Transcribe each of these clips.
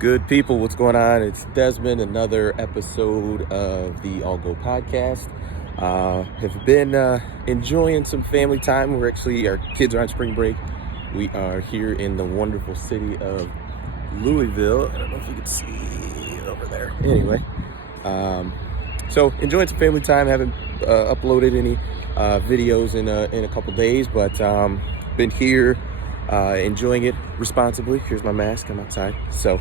Good people, what's going on? It's Desmond, another episode of the All Go podcast. Have been enjoying some family time. Our kids are on spring break. We are here in the wonderful city of Louisville. I don't know if you can see it over there. Anyway, so enjoying some family time. Haven't uploaded any videos in a couple days, but been here enjoying it responsibly. Here's my mask. I'm outside. So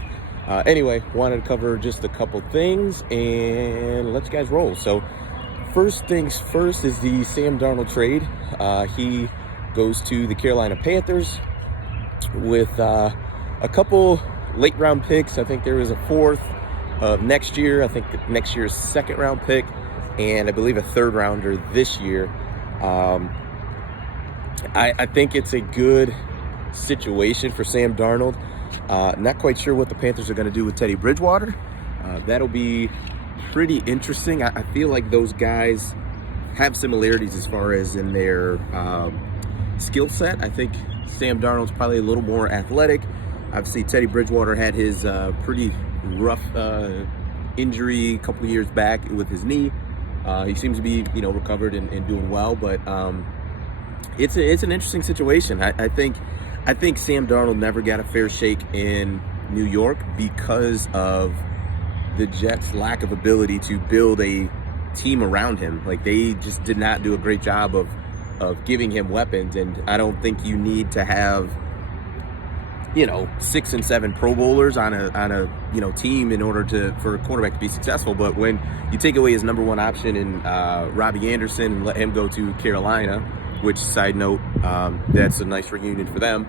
anyway, wanted to cover just a couple things and let you guys roll. So first things first is the Sam Darnold trade. He goes to the Carolina Panthers with a couple late round picks. I think there was a fourth next year. I think next year's second round pick, and I believe a third rounder this year. I think it's a good situation for Sam Darnold. Not quite sure what the Panthers are going to do with Teddy Bridgewater. That'll be pretty interesting. I feel like those guys have similarities as far as in their skill set. I think Sam Darnold's probably a little more athletic. Obviously, Teddy Bridgewater had his pretty rough injury a couple of years back with his knee. He seems to be, recovered and doing well, but it's an interesting situation. I think Sam Darnold never got a fair shake in New York because of the Jets' lack of ability to build a team around him. Like, they just did not do a great job of giving him weapons, and I don't think you need to have 6 and 7 Pro Bowlers on a team in order for a quarterback to be successful. But when you take away his number one option in Robbie Anderson and let him go to Carolina, which, side note, that's a nice reunion for them,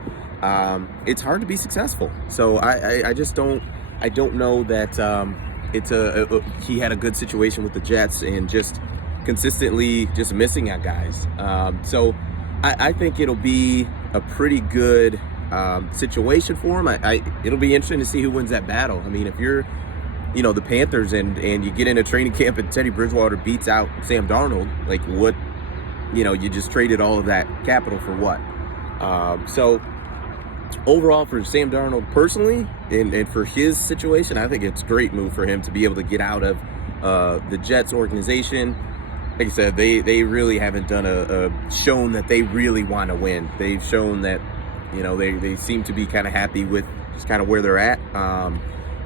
it's hard to be successful. So I don't know that he had a good situation with the Jets and just consistently just missing out guys. So I think it'll be a pretty good situation for him. It'll be interesting to see who wins that battle. I mean, if you're the Panthers and you get into training camp and Teddy Bridgewater beats out Sam Darnold, like, what, you just traded all of that capital for what? So overall, for Sam Darnold personally and for his situation, I think it's a great move for him to be able to get out of the Jets organization. Like I said, they really haven't shown that they really want to win. They've shown that they seem to be kind of happy with just kind of where they're at.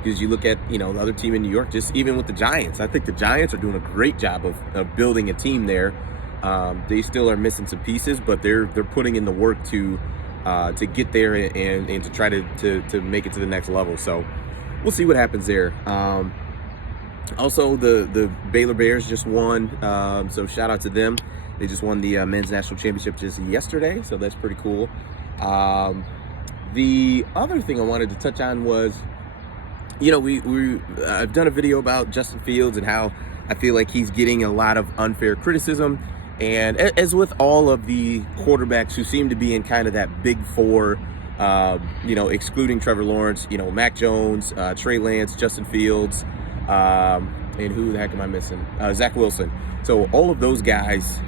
Because you look at the other team in New York, just even with the Giants, I think the Giants are doing a great job of building a team there. They still are missing some pieces, but they're putting in the work to get there and to try to make it to the next level. So we'll see what happens there. Also, the Baylor Bears just won, so shout out to them. They just won the men's national championship just yesterday, so that's pretty cool. The other thing I wanted to touch on was, I've done a video about Justin Fields and how I feel like he's getting a lot of unfair criticism. And as with all of the quarterbacks who seem to be in kind of that big four, excluding Trevor Lawrence, Mac Jones, Trey Lance, Justin Fields, and who the heck am I missing? Zach Wilson. So all of those guys,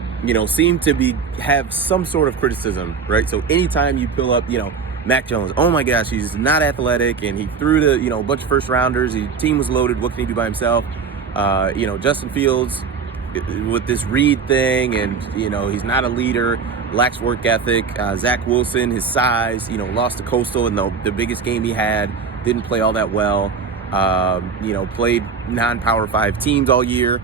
seem to have some sort of criticism, right? So anytime you pull up, Mac Jones, oh my gosh, he's not athletic, and he threw to, a bunch of first rounders. His team was loaded. What can he do by himself? Justin Fields, with this Reed thing, and he's not a leader, lacks work ethic. Zach Wilson, his size, lost to Coastal in the biggest game he had, didn't play all that well. Played non-Power 5 teams all year.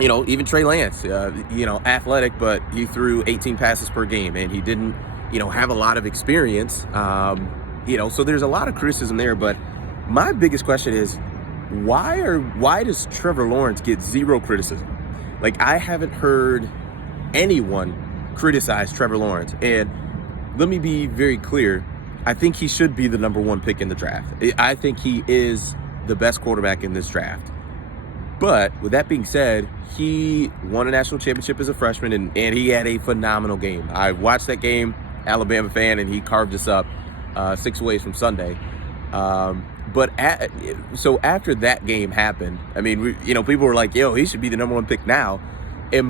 Even Trey Lance, athletic, but he threw 18 passes per game, and he didn't have a lot of experience. So there's a lot of criticism there. But my biggest question is, why does Trevor Lawrence get zero criticism? Like, I haven't heard anyone criticize Trevor Lawrence. And let me be very clear. I think he should be the number one pick in the draft. I think he is the best quarterback in this draft. But with that being said, he won a national championship as a freshman, and he had a phenomenal game. I watched that game, Alabama fan, and he carved us up 6 ways from Sunday. So after that game happened, I mean, people were like, yo, he should be the number one pick now.